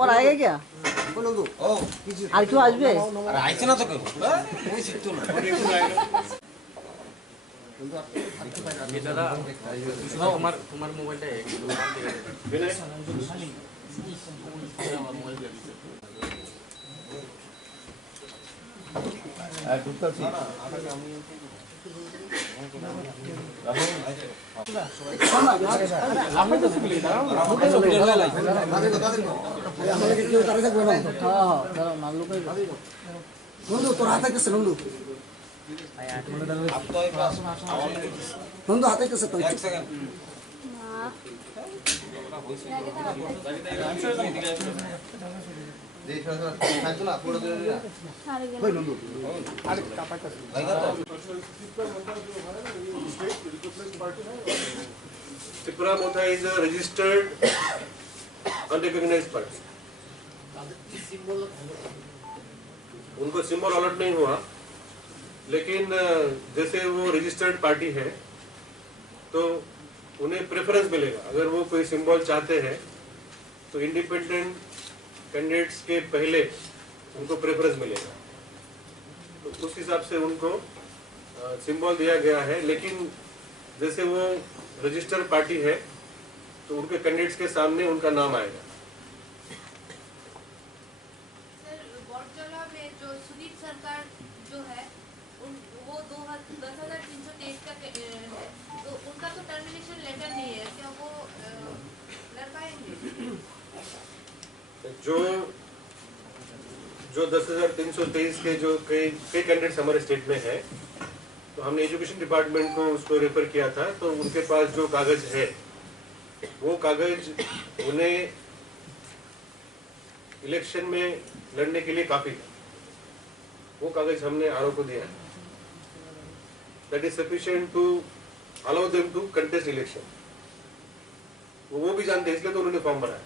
और आएगा क्या আর কেউ আসবে আইছে না তো কেউ ওই শিখতো না দাদা তোমার মোবাইলটা নন্দু তোর হাতে গেছে নন্দু নন্দু হাতে গেছে তো এক second Tripura Motha is a registered unrecognized party. उनको सिंबल अलॉट नहीं हुआ, लेकिन जैसे वो रजिस्टर्ड पार्टी है तो उन्हें प्रेफरेंस मिलेगा। अगर वो कोई सिंबल चाहते हैं तो इंडिपेंडेंट कैंडिडेट्स के पहले उनको प्रेफरेंस मिलेगा। तो उस हिसाब से उनको सिंबल दिया गया है, लेकिन जैसे वो रजिस्टर्ड पार्टी है तो उनके कैंडिडेट्स के सामने उनका नाम आएगा। वो 10,323 का है, तो उनका तो टर्मिनेशन लेटर नहीं है, क्या वो लड़ पाएंगे? जो 10,323 के जो कई कैंडिडेट्स हमारे स्टेट में है, तो हमने एजुकेशन डिपार्टमेंट को उसको रेफर किया था। तो उनके पास जो कागज है वो कागज उन्हें इलेक्शन में लड़ने के लिए काफी था। वो कागज हमने आरओ को दिया है। That is sufficient to allow them to contest election. वो भी जानते हैं, इसलिए तो उन्होंने फॉर्म भरा है।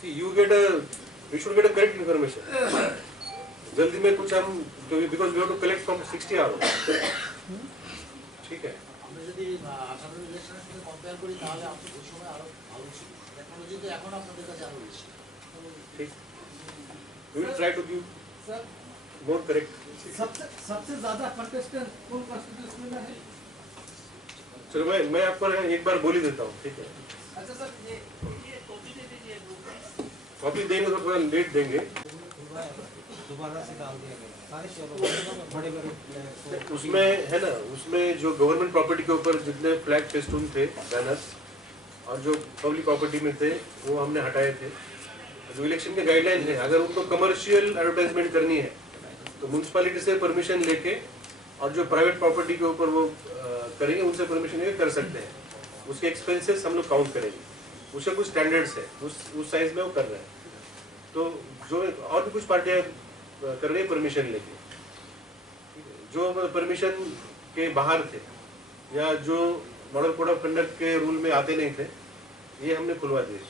See, you should get a correct information. जल्दी में कुछ हम because we have to collect from 60 hours. ठीक है। We will try to give more correct. सबसे ज्यादा कंटेस्टेंट कौन कॉन्स्टिट्यूशन में है? चलो मैं आपको एक बार बोल ही देता हूँ, ठीक है? अच्छा सर, ये कॉपी दे दीजिए। कॉपी देंगे तो थोड़ा लेट देंगे। दोबारा से डाल दिया गया बड़े उसमें है ना, उसमें जो गवर्नमेंट प्रॉपर्टी के ऊपर जितने फ्लैग फेस्टून थे, बैनर्स, और जो पब्लिक प्रॉपर्टी में थे वो हमने हटाए थे। जो इलेक्शन के गाइडलाइन है, अगर उनको कमर्शियल एडवर्टाइजमेंट करनी है तो म्यूनसिपैलिटी से परमिशन लेके, और जो प्राइवेट प्रॉपर्टी के ऊपर वो करेंगे उनसे परमिशन लेके कर सकते हैं। उसके एक्सपेंसेस हम लोग काउंट करेंगे, उसके कुछ स्टैंडर्ड्स है, उस साइज में वो कर रहे हैं। तो जो और भी कुछ पार्टियां कर रही है परमिशन लेके, जो परमिशन के बाहर थे या जो मॉडल कोड ऑफ कंडक्ट के रूल में आते नहीं थे, ये हमने खुलवा दिए।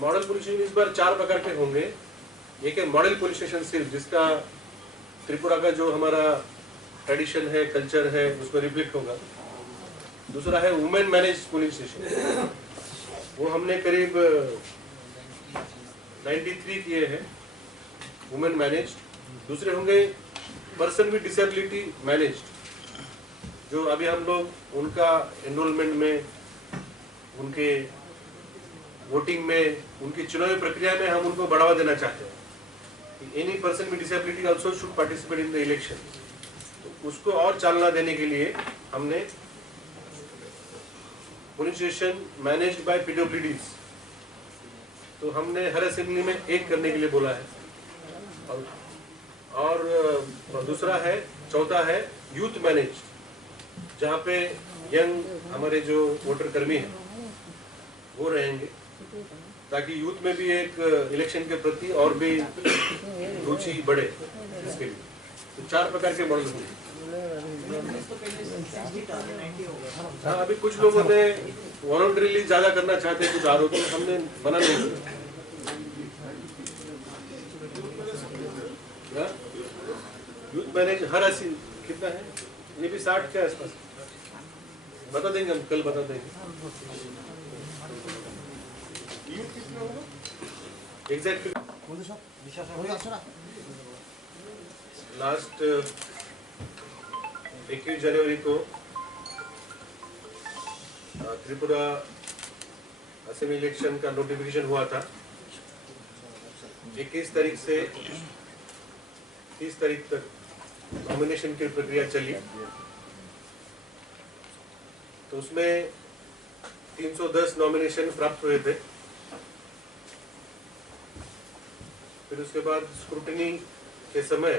मॉडल पुलिस स्टेशन इस बार 4 प्रकार के होंगे। एक है मॉडल पुलिस स्टेशन सिर्फ, जिसका त्रिपुरा का जो हमारा ट्रेडिशन है, कल्चर है, उसमें रिफ्लेक्ट होगा। दूसरा है वुमेन मैनेज पुलिस स्टेशन, वो हमने करीब 93 किए हैं वुमेन मैनेज। दूसरे होंगे पर्सन विद डिसेबिलिटी मैनेज्ड, जो अभी हम लोग उनका एनरोलमेंट में, उनके वोटिंग में, उनकी चुनावी प्रक्रिया में हम उनको बढ़ावा देना चाहते हैं। Any person with disability also should participate in the election. तो उसको और चालना देने के लिए हमने पुलिस स्टेशन मैनेज्ड बाय पीडब्ल्यूडीज, तो हमने हर असेंबली में एक करने के लिए बोला है। और दूसरा है, चौथा है यूथ मैनेज्ड, जहाँ पे यंग हमारे जो वोटर कर्मी हैं वो रहेंगे, ताकि यूथ में भी एक इलेक्शन के प्रति और भी रुचि बढ़े। इसके लिए तो 4 प्रकार के मॉडल होंगे। हाँ, अभी कुछ लोगों ने वॉलंटरीली ज्यादा करना चाहते हैं कुछ आरोप, तो हमने मना नहीं किया। यूथ मैनेज हर 80 कितना है, ये भी 60 के आसपास बता देंगे, हम कल बता देंगे एग्जैक्ट। लास्ट 21 जनवरी को त्रिपुरा असेंबली इलेक्शन का नोटिफिकेशन हुआ था। 21 तारीख से 30 तारीख तक नॉमिनेशन की प्रक्रिया चली। तो उसमें 310 नॉमिनेशन प्राप्त हुए थे। फिर उसके बाद स्क्रूटनी के समय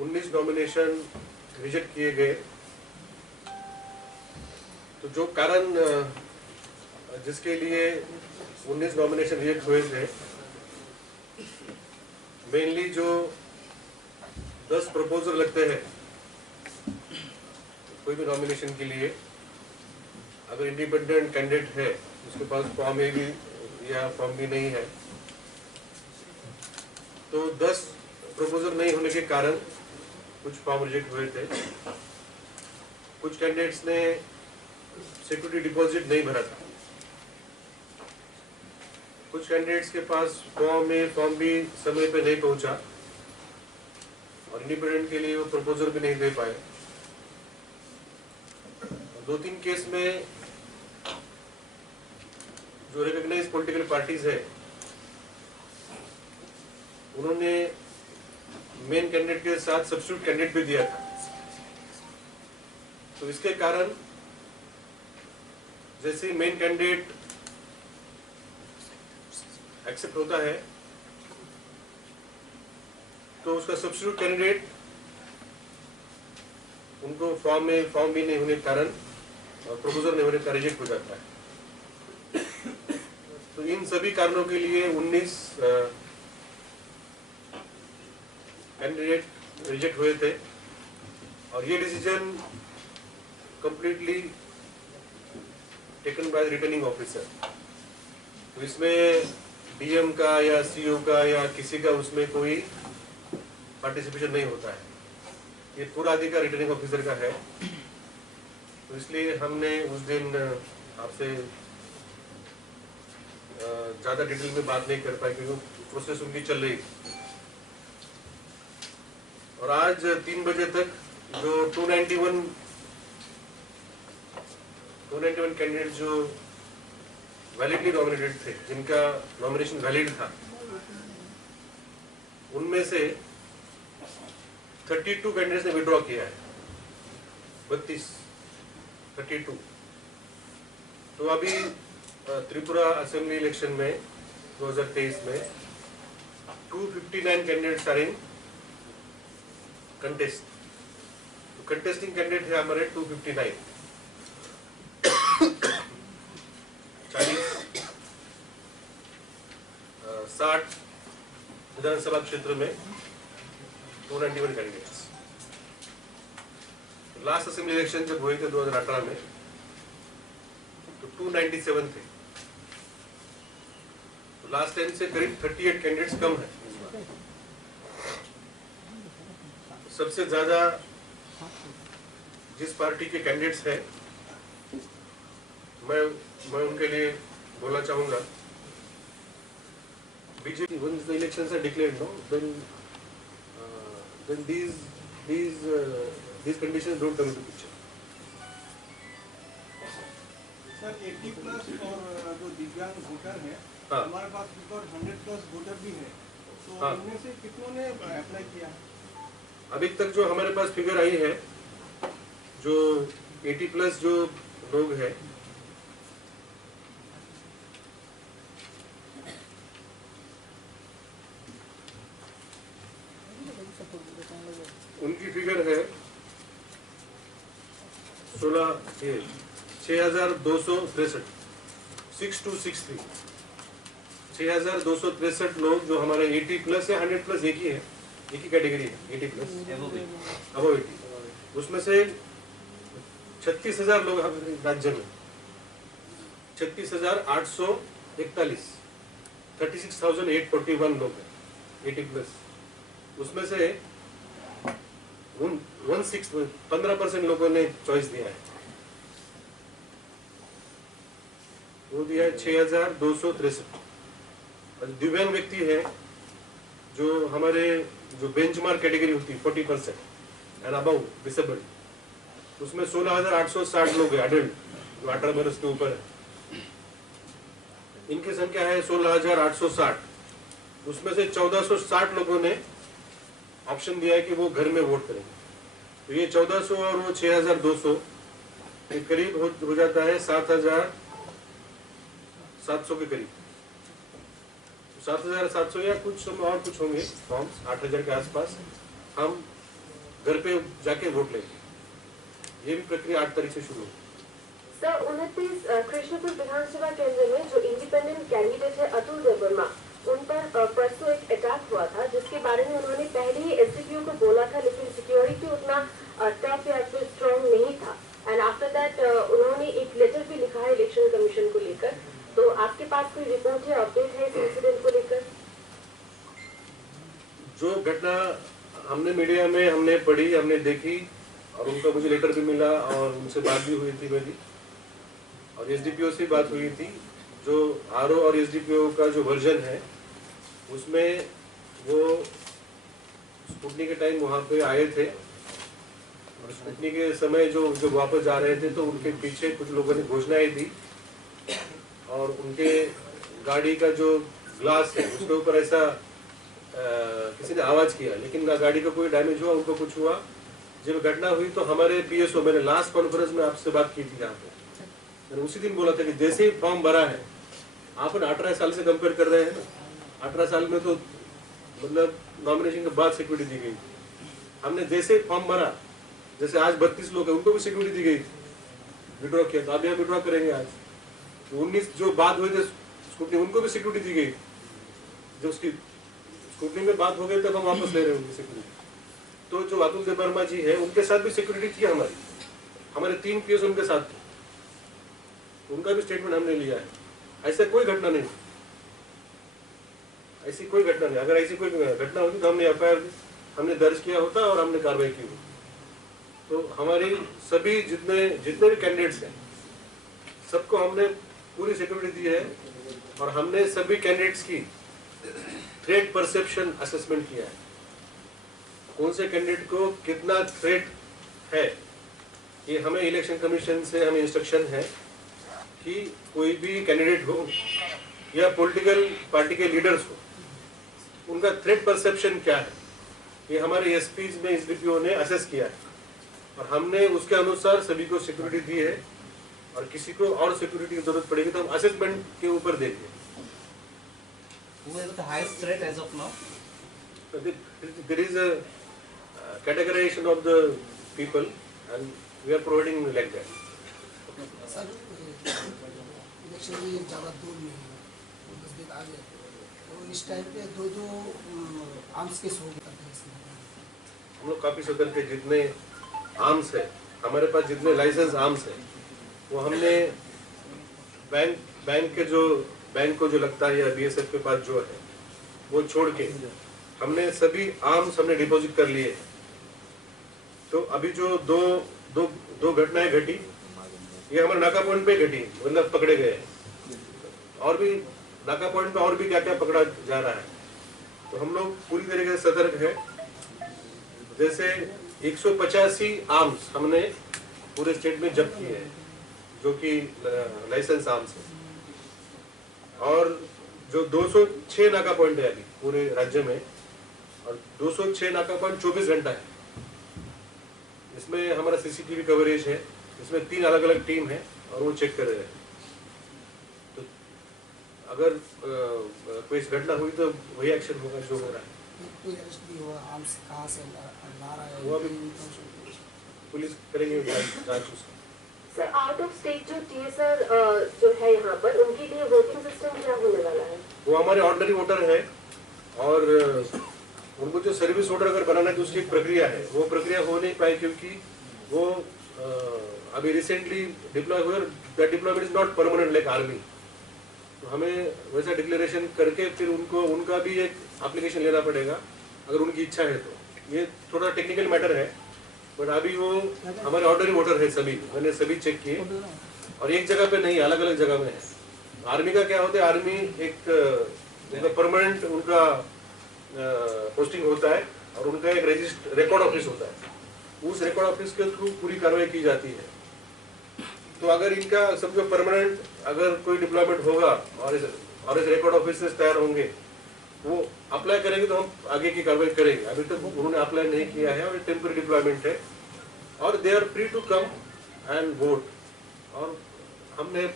19 नॉमिनेशन रिजेक्ट किए गए। तो जो कारण जिसके लिए 19 नॉमिनेशन रिजेक्ट हुए थे, मेनली जो 10 प्रपोजल लगते हैं कोई भी नॉमिनेशन के लिए, अगर इंडिपेंडेंट कैंडिडेट है उसके पास फॉर्म ए भी या फॉर्म बी नहीं है, तो 10 प्रपोजल नहीं होने के कारण कुछ फॉर्म रिजेक्ट हुए थे। कुछ कैंडिडेट्स ने सिक्योरिटी डिपॉजिट नहीं भरा था। कुछ कैंडिडेट्स के पास फॉर्म ए फॉर्म बी समय पे नहीं पहुंचा और इंडिपेंडेंट के लिए वो प्रपोजल भी नहीं दे पाए। 2-3 केस में जो रिकॉग्नाइज्ड पॉलिटिकल पार्टीज है उन्होंने मेन कैंडिडेट के साथ सब्स्टिट्यूट कैंडिडेट भी दिया था। तो इसके कारण जैसे ही मेन कैंडिडेट एक्सेप्ट होता है तो उसका सब्स्टिट्यूट कैंडिडेट उनको फॉर्म में फॉर्म भी नहीं होने के कारण और प्रपोजल नहीं होने का रिजेक्ट हो जाता है। तो इन सभी कारणों के लिए 19 कैंडिडेट रिजेक्ट हुए थे और ये decision completely taken by returning officer. तो इसमें डीएम का या सीओ का या किसी का उसमें कोई पार्टिसिपेशन नहीं होता है, ये पूरा अधिकार रिटर्निंग ऑफिसर का है। तो इसलिए हमने उस दिन आपसे ज्यादा डिटेल में बात नहीं कर पाए क्योंकि प्रोसेस उनकी चल रही थी। और आज 3 बजे तक जो 291 कैंडिडेट जो वैलिडली नॉमिनेटेड थे, जिनका नॉमिनेशन वैलिड था, उनमें से 32 कैंडिडेट्स ने विड्रॉ किया है। 32। तो अभी त्रिपुरा असेंबली इलेक्शन में 2023 में 259 कैंडिडेट्स आर इन कंटेस्ट। तो कंटेस्टिंग कैंडिडेट है हमारे 259। 60 विधानसभा क्षेत्र में 291 कैंडिडेट्स। लास्ट असेंबली इलेक्शन जब हुए थे 2018 में तो 297 थे। तो लास्ट टाइम से करीब 38 कैंडिडेट्स कम है। सबसे ज्यादा जिस पार्टी के कैंडिडेट्स हैं, मैं उनके लिए बोलना चाहूंगा, BJP once the elections are declared, no, then these conditions don't come into picture. Sir 80+ और जो दिव्यांग वोटर है, हाँ। हमारे पास 100+ वोटर भी है, तो हाँ। इनमें से कितनों ने अप्लाई किया? अभी तक जो हमारे पास फिगर आई है, जो 80+ जो लोग हैं, उनकी फिगर है 6263 6263 6263 लोग जो हमारे 80+ या 100+ एक ही कैटेगरी है, 80+ अबव 80। उसमें से 36,000 लोग हमारे राज्य में, 36,841, 36,841 लोग हैं 80+। उसमें से 15% लोगों ने चॉइस दिया है, वो दिया है 6,263। और दिव्यांग व्यक्ति है जो हमारे जो बेंचमार्क कैटेगरी होती है 40% एंड अबव डिसेबल्ड, उसमें 16,860 लोग हैं अडल्ट जो 18 वर्ष के ऊपर है। इनकी संख्या है 16,860। उसमें से 1,460 लोगों ने ऑप्शन दिया है कि वो घर में वोट करेंगे। तो ये 1,400 और वो 6,200 के करीब हो जाता है 7,700 के करीब। 7,700 या कुछ और कुछ होंगे फॉर्म्स 8,000 के आसपास, हम घर पे जाके वोट लेंगे। ये भी प्रक्रिया 8 तारीख से शुरू होगी। सर 29 कृष्णपुर विधानसभा केंद्र में जो इंडिपेंडेंट कैंडिडेट है अतुल देवर्मा, उन पर परसों एक अटैक हुआ था जिसके बारे में उन्होंने पहले ही एसडीपीओ को बोला था, लेकिन सिक्योरिटी उतना टफ या फिर स्ट्रॉन्ग नहीं था। एंड आफ्टर दैट उन्होंने एक लेटर भी लिखा है इलेक्शन कमीशन को लेकर। तो आपके पास कोई रिपोर्ट है, अपडेट है इस इंसिडेंट को लेकर? जो घटना हमने मीडिया में हमने पढ़ी, हमने देखी और उनका मुझे लेटर भी मिला और उनसे बात भी हुई थी मेरी, और एसडीपीओ से बात हुई थी। जो आरओ और एसडीपीओ का जो वर्जन है उसमें वो स्कूटनी के टाइम वहाँ पे आए थे और स्कूटनी के समय जो वापस जा रहे थे तो उनके पीछे कुछ लोगों ने घोषणाएं दी और उनके गाड़ी का जो ग्लास है उसके ऊपर ऐसा किसी ने आवाज किया, लेकिन ना गाड़ी का कोई डैमेज हुआ, उनको कुछ हुआ। जब घटना हुई तो हमारे पीएसओ, मैंने लास्ट कॉन्फ्रेंस में आपसे बात की थी यहाँ पे, मैंने उसी दिन बोला था कि जैसे ही फॉर्म भरा है, आप 18 साल से कंपेयर कर रहे हैं ना, 18 साल में तो मतलब नॉमिनेशन के बाद सिक्योरिटी दी गई। हमने जैसे फॉर्म भरा, जैसे आज 32 लोग हैं उनको भी सिक्योरिटी दी गई, विड्रॉ किया, तो आप यहाँ विड्रॉ करेंगे आज। 19 जो बात हुई थे स्कूटनी, उनको भी सिक्योरिटी दी गई। जब उसकी स्कूटनी में बात हो गई तब हम वापस ले रहे हैं उनकी सिक्योरिटी। तो जो अतुल देवर्मा जी है उनके साथ भी सिक्योरिटी थी हमारी, हमारे 3 पीएस उनके साथ थे, उनका भी स्टेटमेंट हमने लिया है। ऐसा कोई घटना नहीं, ऐसी कोई घटना नहीं। अगर ऐसी कोई घटना होती तो हमने एफआईआर हमने दर्ज किया होता और हमने कार्रवाई की होती। तो हमारी सभी जितने भी कैंडिडेट्स हैं सबको हमने पूरी सिक्योरिटी दी है और हमने सभी कैंडिडेट्स की थ्रेट परसेप्शन असेसमेंट किया है, कौन से कैंडिडेट को कितना थ्रेट है। ये हमें इलेक्शन कमीशन से हमें इंस्ट्रक्शन है कि कोई भी कैंडिडेट हो या पॉलिटिकल पार्टी के लीडर्स हो, उनका थ्रेट परसेप्शन क्या है, ये हमारे एसपीज में एसडीपीओ ने असेस किया है और हमने उसके अनुसार सभी को सिक्योरिटी दी है। और किसी को और सिक्योरिटी की जरूरत पड़ेगी तो हम असेसमेंट के ऊपर देंगे। Who is the highest threat as of now? There is a categorization of the people and we are providing like that. Sir election भी ज़्यादा दूर नहीं है, 10 दिन आगे, तो इस टाइम पे दो आर्म्स केस हो गए हैं इसमें। हम लोग काफी सतर्क है। जितने आर्म्स है हमारे पास, जितने लाइसेंस आर्म्स है वो हमने बैंक को जो लगता है या बीएसएफ के पास जो है वो छोड़ के हमने सभी आर्म्स हमने डिपॉजिट कर लिए। तो अभी जो दो घटनाएं घटी, ये हमारे नाका पॉइंट पे घटी, मतलब पकड़े गए। और भी नाका पॉइंट पे और भी क्या क्या पकड़ा जा रहा है। तो हम लोग पूरी तरीके से सतर्क है। जैसे 185 आर्म्स हमने पूरे स्टेट में जब्त किए हैं जो कि लाइसेंस आर्म्स है, और जो 206 नाका पॉइंट है अभी पूरे राज्य में, और 206 नाका पॉइंट 24 घंटा है। इसमें हमारा सीसीटीवी कवरेज है, इसमें 3 अलग अलग टीम है और वो चेक कर रहे हैं। तो अगर कोई घटना हुई तो वही एक्शन होगा जो हो रहा है। कोई अरेस्ट भी हुआ, आर्म्स कहाँ से ला रहा है वो अभी पुलिस करेंगे जांच उसकी। सर आउट ऑफ स्टेट जो टीएसआर जो है यहाँ पर, उनके लिए वोटिंग सिस्टम क्या होने वाला है? वो हमारे ऑर्डिनरी वोटर है और उनको जो सर्विस वोटर अगर बनाना है तो उसकी एक प्रक्रिया है। वो प्रक्रिया हो नहीं पाई क्योंकि वो अभी रिसेंटली डिप्लॉय हुए, that deployment is not permanent like army. तो हमें वैसा डिक्लेरेशन करके फिर उनको उनका भी एक एप्लीकेशन लेना पड़ेगा अगर उनकी इच्छा है तो। ये थोड़ा टेक्निकल मैटर है, बट अभी वो हमारे ऑर्डनरी वोटर है सभी, मैंने सभी चेक किए और एक जगह पे नहीं, अलग अलग जगह में है। आर्मी का क्या होता है, आर्मी एक परमानेंट उनका पोस्टिंग होता है और उनका एक रिकॉर्ड ऑफिस होता है, उस रिकॉर्ड ऑफिस के थ्रू पूरी कार्रवाई की जाती है। तो अगर इनका समझो परमानेंट अगर कोई डिप्लॉयमेंट होगा और इस रिकॉर्ड ऑफिस तैयार होंगे, वो अप्लाई करेंगे तो हम आगे की कार्रवाई करेंगे। अभी तक उन्होंने अप्लाई नहीं किया है और टेम्पररी डिप्लॉयमेंट है और they are free to come and vote. और हमने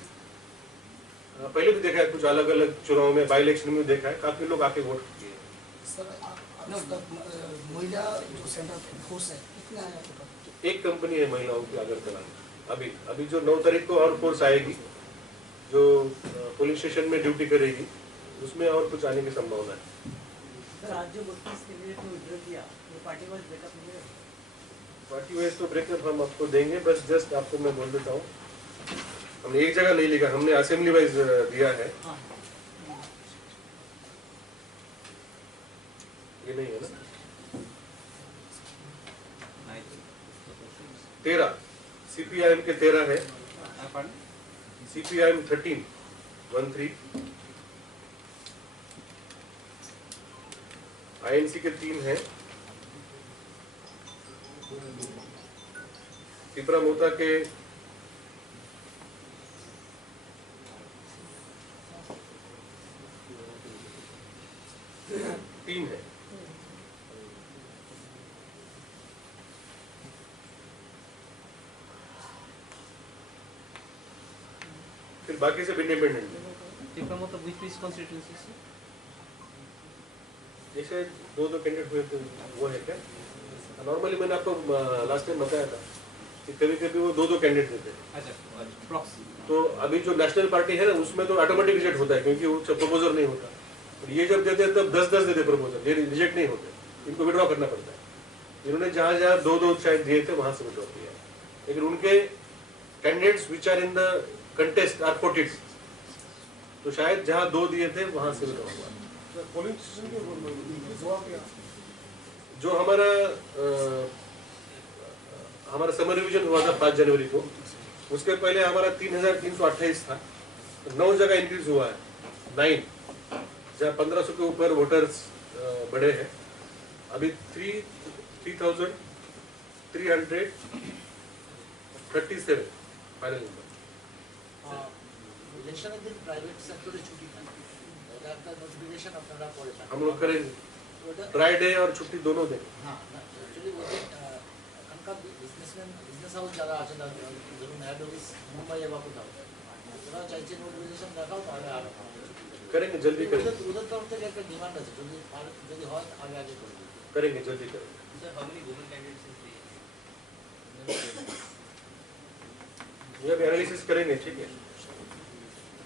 पहले भी देखा है कुछ अलग अलग चुनाव में, बाई इलेक्शन में देखा है, काफी लोग आके वोट किए। सर महिला जो सेंटर फोर्स है कितना है? एक कंपनी है महिलाओं की अगरतला में। अभी जो 9 तारीख को और फोर्स आएगी जो पुलिस स्टेशन में ड्यूटी करेगी, उसमें और कुछ आने की संभावना है। सर आज जो 32 कैंडिडेट ने विड्रॉ किया, वो पार्टी वाइज ब्रेकअप मिलेगा? पार्टी वाइज तो ब्रेकअप हम आपको देंगे, बस जस्ट आपको मैं बोल देता हूँ, हमने एक जगह नहीं लिखा, हमने असेंबली वाइज दिया है। ये नहीं है ना, 13 CPIM के 13 है, CPIM 13 INC के 3 है, त्रिपुरा मोता के 3 है। फिर बाकी सब इंडिपेंडेंट है। जैसे दो कैंडिडेट हुए थे वो है क्या? नॉर्मली मैंने आपको लास्ट टाइम बताया था कि कभी कभी वो दो कैंडिडेट देते हैं। तो अभी जो नेशनल पार्टी है ना, उसमें तो ऑटोमेटिक रिजेक्ट होता है क्योंकि वो प्रपोजर नहीं होता। और ये जब देते हैं तब 10-10 देते प्रपोजल, ये रिजेक्ट नहीं होते, इनको विड्रॉ करना पड़ता है। इन्होंने जहाँ जहाँ 2-2 शायद दिए थे वहां से विड्रॉ किया, लेकिन उनके candidates which are in the contest are quoted, तो शायद जहाँ 2 दिए थे वहां से विड्रॉ हुआ। जो हमारा समर रिवीजन हुआ था 5 जनवरी को, उसके पहले हमारा 3328 था, 9 जगह इंक्रीज हुआ है, 9 जहाँ 1500 के ऊपर वोटर्स बढ़े हैं। अभी 3337 फाइनल नंबर। ইলেকশনের দিন প্রাইভেট সেক্টরে ছুটি থাকে, এটা একটা নোটিফিকেশন আপনারা পরে পাবেন। हम लोग करेंगे ड्राई डे और छुट्टी दोनों दिन। হ্যাঁ অ্যাকচুয়ালি ওদের এখানকার বিজনেস হাউস যারা আছে ধরুন হেড অফিস মুম্বাই বা কোথাও, ওরা চাইছে নোটিফিকেশন দেখাও, তাহলে আর करेंगे, जल्दी करेंगे, ওদের তরফ থেকে একটা ডিমান্ড আছে, যদি হয় আগে আগে করবে। करेंगे, जल्दी करेंगे। Sir, how many women candidates is there? ये भी एनालिसिस करेंगे, ठीक है,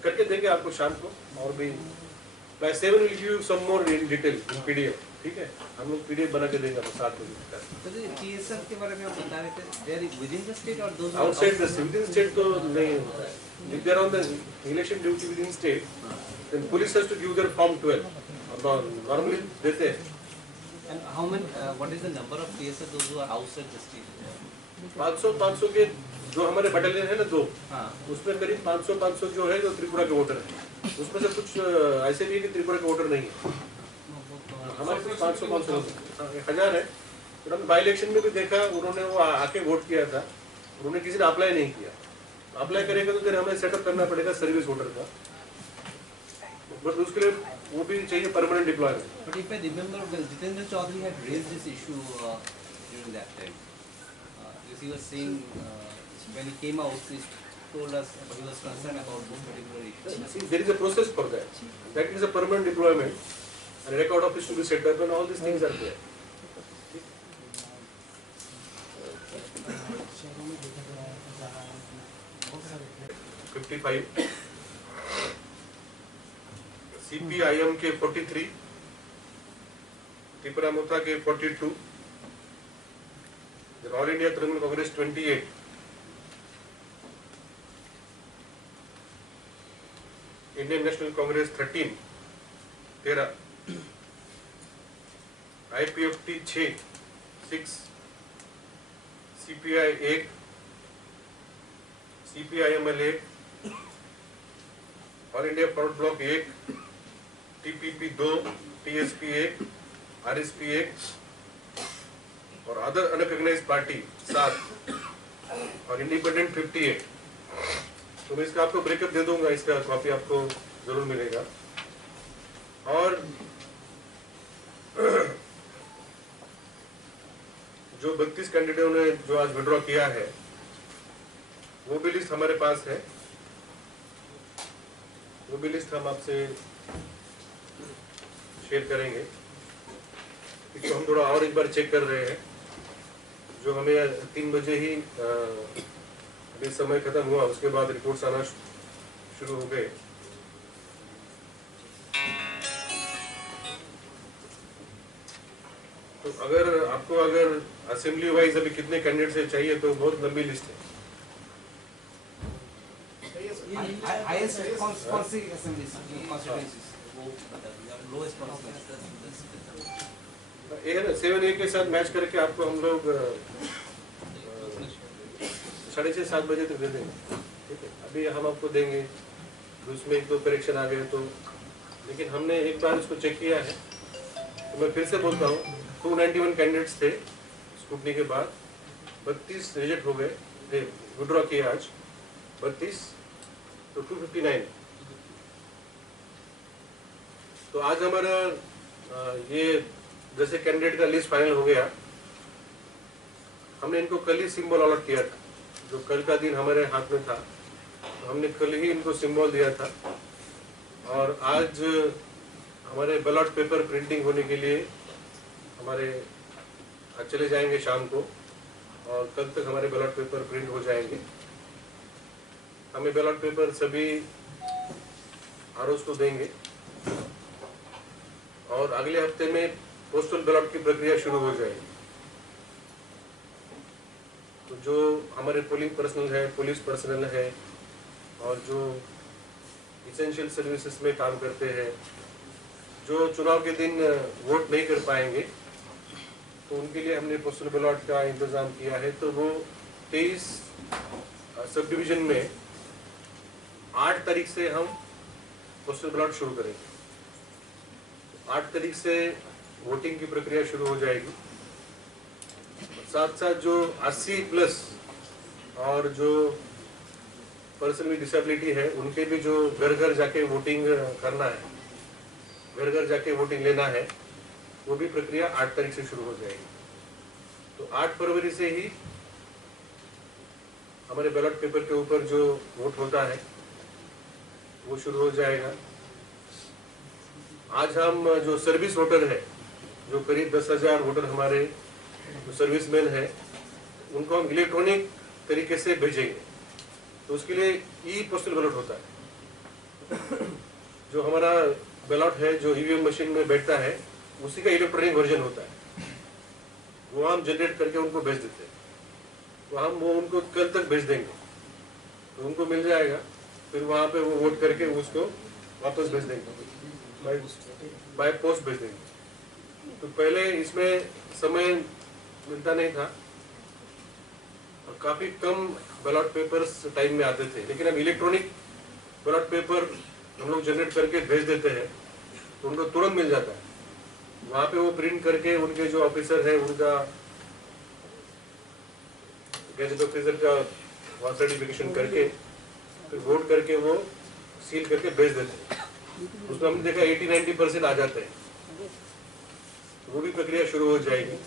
करके देंगे आपको शाम को। और भी by 7 will give you some more in detail in PDF, ठीक है, हम लोग PDF बना के देंगे आपको 7 बजे तक। तो ये TSR के बारे में आप बता रहे थे, they are within the state or those outside the within state तो नहीं होता है। If they are on the election duty within state, then police has to give their form 12 और normally देते हैं। And how many? What is the number of TSR those who are outside the state? 500 के जो हमारे battalion है ना 2, हाँ, उसमें उसमें करीब 500 जो है जो त्रिपुरा के वोटर है, उसमें से कुछ ऐसे भी है कि त्रिपुरा के वोटर नहीं है। हमारे पास 500 1000 है। तो हमने बाई इलेक्शन में भी देखा, उन्होंने वो आके वोट किया था, उन्होंने किसी ने अप्लाई नहीं किया। अप्लाई करेगा तो फिर हमें सेटअप करना पड़ेगा सर्विस वोटर का, बट उसके लिए वो भी चाहिए permanent deployment. but if I remember well, Jitendra Chaudhary had raised this issue during that time. Because he was saying when he came out, he told us he was concerned about this particular issue. See, there is a process for that. That is a permanent deployment, and a record office to be set up, and all these things are there. 55, CPIM के 43, त्रिपुरा मोता के 42, all India Trinamool Congress 28, Indian national Congress 13, IPFT 6, CPI 1, CPIML 1, all India forward block 1, TPP 2, TSP 1, RSP 1 और other unrecognised party 7 और independent 58। तो मैं इसका आपको breakup दे दूंगा, इसका कॉपी आपको जरूर मिलेगा। और जो 32 कैंडिडेटों ने जो आज विड्रॉ किया है वो भी लिस्ट हमारे पास है, वो भी लिस्ट हम आपसे शेयर करेंगे। इसको हम थोड़ा और एक बार चेक कर रहे हैं, जो हमें 3 बजे ही अभी समय खत्म हुआ, उसके बाद रिपोर्ट्स आना शुरू हो गए। तो अगर असेंबली वाइज अभी कितने कैंडिडेट्स चाहिए तो बहुत लंबी लिस्ट है। highest constituencies वो बता दीजिए, lowest constituencies। ये है ना 7A के साथ मैच करके आपको हम लोग 6:30-7 बजे तक दे देंगे, ठीक है। अभी हम आपको देंगे, उसमें 1-2 करेक्शन आ गए तो, लेकिन हमने एक बार इसको चेक किया है तो मैं फिर से बोलता हूँ 291 कैंडिडेट्स थे स्क्रूटनी के बाद, 32 रिजेक्ट हो गए थे, विड्रॉ किए आज 32, तो 259। तो आज हमारा ये जैसे कैंडिडेट का लिस्ट फाइनल हो गया, हमने इनको कल ही सिंबल अलॉट किया था, जो कल का दिन हमारे हाथ में था, तो हमने कल ही इनको सिंबल दिया था। और आज हमारे बैलेट पेपर प्रिंटिंग होने के लिए हमारे आज चले जाएंगे शाम को, और कल तक हमारे बैलेट पेपर प्रिंट हो जाएंगे। हमें बैलेट पेपर सभी आरओज़ को देंगे और अगले हफ्ते में पोस्टल बैलेट की प्रक्रिया शुरू हो जाएगी। तो जो हमारे पोलिंग पर्सनल है, पुलिस पर्सनल है और जो इसेंशियल सर्विसेज में काम करते हैं, जो चुनाव के दिन वोट नहीं कर पाएंगे, तो उनके लिए हमने पोस्टल बैलेट का इंतजाम किया है। तो वो 23 सब डिवीजन में 8 तारीख से हम पोस्टल बैलेट शुरू करेंगे। 8 तारीख से वोटिंग की प्रक्रिया शुरू हो जाएगी। साथ साथ जो 80+ और जो पर्सन विद डिसेबिलिटी है, उनके भी जो घर घर जाके वोटिंग करना है, घर घर जाके वोटिंग लेना है, वो भी प्रक्रिया 8 तारीख से शुरू हो जाएगी। तो 8 फरवरी से ही हमारे बैलेट पेपर के ऊपर जो वोट होता है वो शुरू हो जाएगा। आज हम जो सर्विस वोटर है, जो करीब 10,000 वोटर हमारे जो सर्विसमैन है, उनको हम इलेक्ट्रॉनिक तरीके से भेजेंगे। तो उसके लिए ई पोस्टल बैलेट होता है। जो हमारा बैलेट है जो ईवीएम मशीन में बैठता है, उसी का इलेक्ट्रॉनिक वर्जन होता है, वो हम जनरेट करके उनको भेज देते हैं। तो हम वो उनको कल तक भेज देंगे, तो उनको मिल जाएगा, फिर वहाँ पे वो वोट करके उसको वापस भेज देंगे, बाय पोस्ट भेज देंगे। तो पहले इसमें समय मिलता नहीं था और काफ़ी कम बैलेट पेपर्स टाइम में आते थे, लेकिन अब इलेक्ट्रॉनिक बैलेट पेपर हम लोग जनरेट करके भेज देते हैं, तो उनको तुरंत मिल जाता है। वहाँ पे वो प्रिंट करके उनके जो ऑफिसर है, उनका गैजेट ऑफिसर का वहाँ सर्टिफिकेशन करके फिर वोट करके वो सील करके भेज देते हैं। उसमें हमने देखा 80-90% आ जाते हैं। तो वो भी प्रक्रिया शुरू हो जाएगी।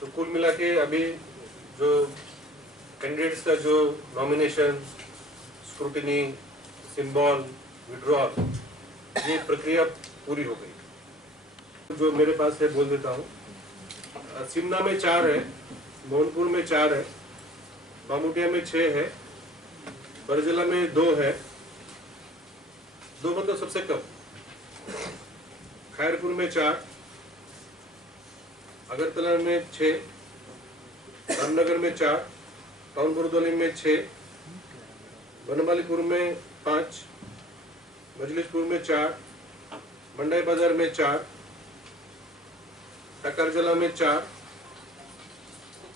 तो कुल मिला के अभी जो कैंडिडेट्स का जो नॉमिनेशन, स्क्रूटिनी, सिंबल, विड्रॉल, ये प्रक्रिया पूरी हो गई। जो मेरे पास है बोल देता हूँ। सिमना में 4 है, मोहनपुर में 4 है, बामुटिया में 6 है, बरजला में 2 है, 2 मतलब सबसे कम, खैरपुर में 4, अगरतला में 6, रामनगर में 4, टाउन बुरदोली में 6, बनमालीपुर में 5, मजलिसपुर में 4, मंडाई बाजार में 4, टकरजला में 4,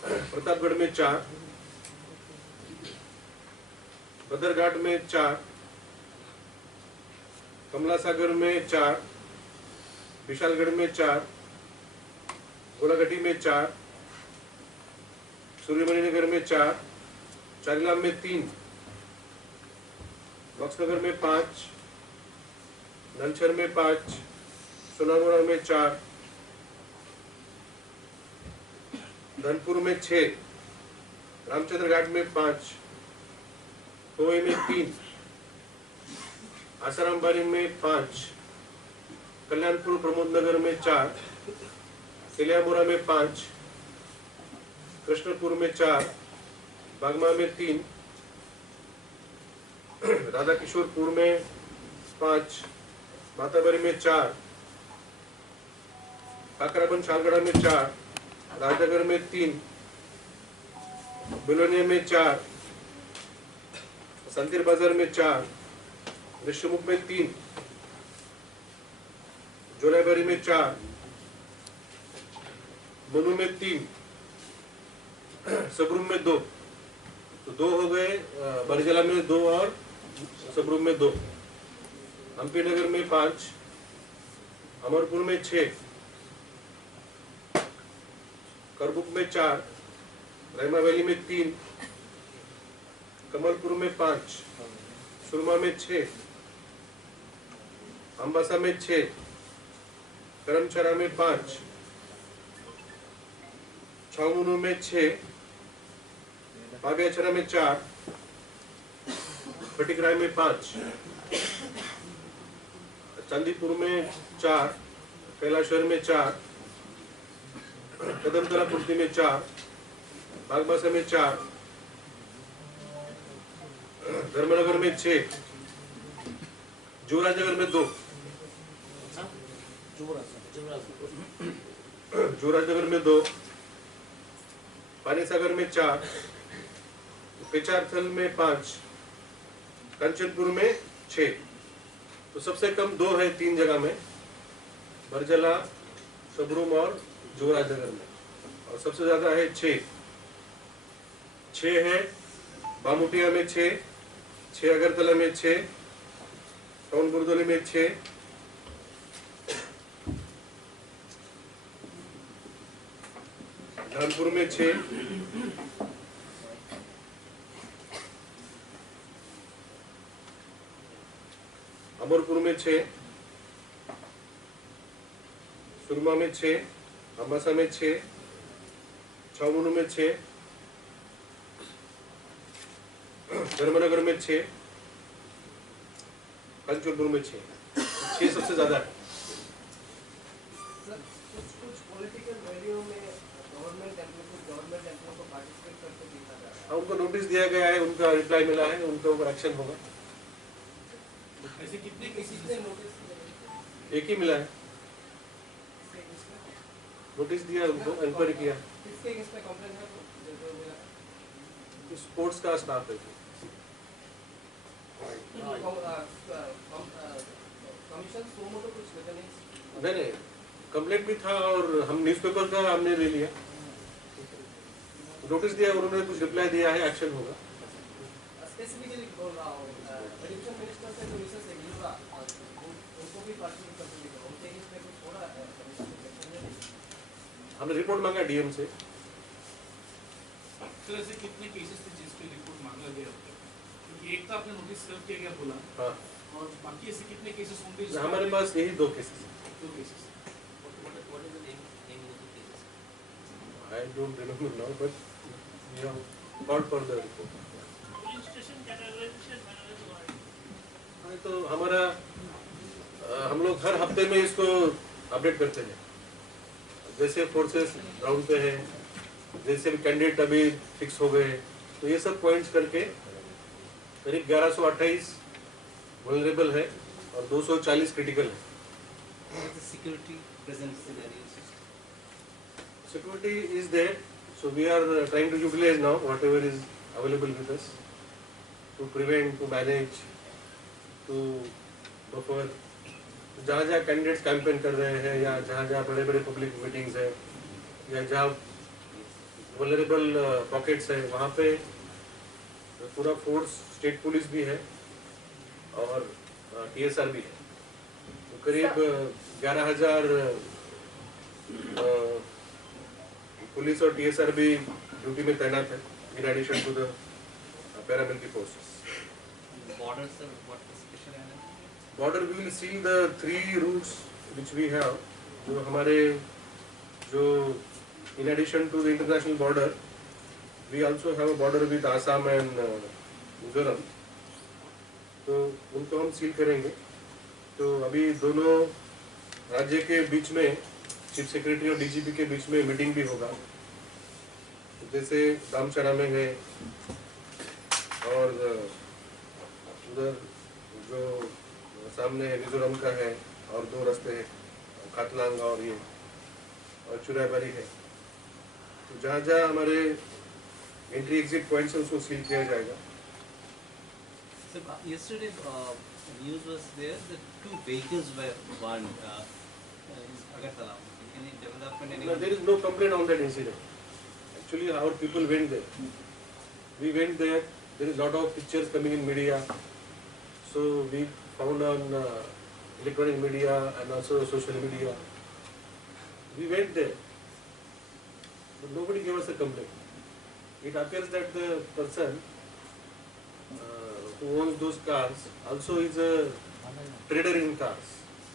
प्रतापगढ़ में 4, बदरघाट में 4, कमला सागर में 4, विशालगढ़ में 4, गोलाघाटी में 4, सूर्यमणिनगर में 4, चारीलाम में 3, बक्सनगर में 5, नलछर में 5, सोनामुड़ा में 4, धनपुर में 6, रामचंद्र घाट में 5, खोए में 3, आसाराम बारी में 5, कल्याणपुर प्रमोद नगर में 4, तेलियामुरा में 5, कृष्णपुर में 4, बागमा में 3, राधा किशोरपुर में 5, माताबारी में 4, काकराबन शालगढ़ा में 4, राजनगर में 3, बिलोनिया में 4, संतीर बाजार में 4, ऋषिमुख में 3, जोराबारी में 4, मनु में 3, सबरूम में 2, तो 2 हो गए, बरजला में 2 और सबरूम में 2, हम्पी नगर में 5, अमरपुर में 6, करबुक में 4, रैमा वैली में 3, कमलपुर में 5, सुरमा में 6, अम्बासा में 6, करमचरा में 5, छावमुनु में 6, पाबियाचरा में 4, भटिकराय में 5, चांदीपुर में 4, कैलाशहर में 4, कदमतला पुर्ती में 4, बागबासा में 4, धर्मनगर में 6, जोराजनगर में 2, जोराजनगर में 2, पानीसागर में 4, पेचारथल में 5, कंचनपुर में 6। तो सबसे कम 2 है 3 जगह में, बरजला, सबरूम और जोराजनगर में, और सबसे ज्यादा है 6 है बामुटिया में 6 अगरतला में 6, टाउन बुरदोली में 6, कानपुर में 6, अमरपुर में 6, सुरमा में 6, अम्बासा में 6, छावमुनु में 6, धर्मनगर में 6, कंचनपुर में 6 सबसे ज्यादा है। कुछ पॉलिटिकल वैल्यू में गवर्नमेंट एम्प्लॉय को पार्टिसिपेट करते देखा जा रहा है। उनको नोटिस दिया गया है, उनका रिप्लाई मिला है, उनके ऊपर एक्शन होगा। ऐसे कितने केसेस ने नोटिस एक ही मिला है, नोटिस दिया उनको, इंक्वायरी किया। किसके केस में कंप्लेंट है? स्पोर्ट्स का स्टाफ है। कमीशन सोमो तो कुछ लेकर नहीं, कंप्लेंट भी था और हम न्यूज़पेपर का हमने ले लिया, नोटिस दिया, उन्होंने कुछ रिप्लाई दिया है, एक्शन होगा। स्पेसिफिकली बोल रहा हूँ, एजुकेशन मिनिस्टर से जो रिसर्च है यूरा, उनको भी पार्टिसिपेट करते देखा, उनके केस में कुछ थोड़ा हमने रिपोर्ट मांगा डीएम से। सर ऐसे कितने केसेस थे जिस पे रिपोर्ट मांगा गया होता है? क्योंकि एक तो आपने नोटिस सर्व किया गया बोला, हाँ, और बाकी ऐसे कितने केसेस होंगे? हमारे पास यही 2 केसेस हैं। 2 cases. I don't remember now, but we have called for the report. हाँ, तो हमारा हम लोग हर हफ्ते में इसको अपडेट करते हैं। जैसे फोर्सेस ग्राउंड पे है, जैसे भी कैंडिडेट अभी फिक्स हो गए, तो ये सब पॉइंट्स करके करीब 1128 वल्नरेबल है और 240 क्रिटिकल है। What is the security present scenario? Security is there, so we are trying to utilize now whatever is available with us to prevent, to manage to buffer. जहाँ जहाँ कैंडिडेट्स कैंपेन कर रहे हैं या जहाँ जहाँ बड़े बड़े पब्लिक मीटिंग्स है या जहाँ वल्नरेबल पॉकेट्स है वहाँ पे पूरा फोर्स स्टेट पुलिस भी है और TSR भी है। तो करीब 11,000 पुलिस और TSR भी ड्यूटी में तैनात है in addition to the paramilitary forces. Border, sir, what is special element? Border we will seal the 3 routes which we have. जो हमारे जो in addition to the international border we also have a border with Assam and Mizoram, तो उनको हम seal करेंगे। तो अभी दोनों राज्य के बीच में चीफ सेक्रेटरी और DGP के बीच में मीटिंग भी होगा। जैसे दामचरा में है और उधर जो सामने मिजोरम का है और 2 रास्ते हैं खातलांग और ये और चुराबारी है। तो जहाँ जहाँ हमारे एंट्री एग्जिट पॉइंट्स है उसको सील किया जाएगा। So, yesterday news was there that 2 vehicles were burned in Agartala. Any development? No, there is no complaint on that incident. Actually, our people went there. We went there. There is a lot of pictures coming in media. So we found on electronic media and also social media. We went there, but nobody gave us a complaint. It appears that the person who owns those cars also is a trader in cars.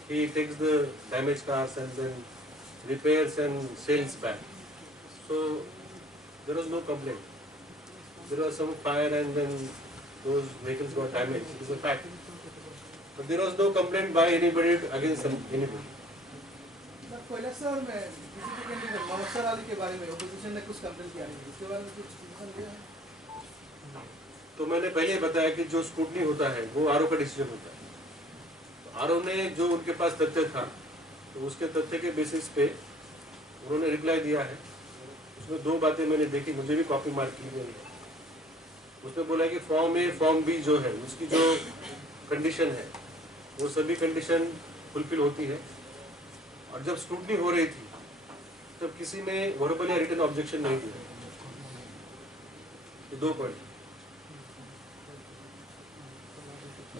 He takes the damaged cars and then repairs and sells back. So there was no complaint. There was some fire and then those vehicles got damaged. It's a fact. But there was no complaint by anybody against anybody. Kailashahar में BJP candidate मनोहर अली के बारे में opposition ने कुछ complain किया है, इसके बारे में कुछ डिसीजन लिया है? तो मैंने पहले बताया कि जो स्क्रूटनी होता है वो आरओ का डिसीजन होता है। तो आरओ ने जो उनके पास तथ्य था तो उसके तथ्य के बेसिस पे उन्होंने रिप्लाई दिया है। उसमें 2 बातें मैंने देखी, मुझे भी कॉपी मार्क की गई है। उसने बोला कि फॉर्म A फॉर्म B जो है उसकी जो कंडीशन है वो सभी कंडीशन फुलफिल होती है और जब स्क्रूटनी हो रही थी तब किसी ने वर्बल या रिटन ऑब्जेक्शन नहीं दिया। ये 2 point.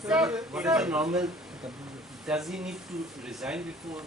What is the normal? Does he need to resign before?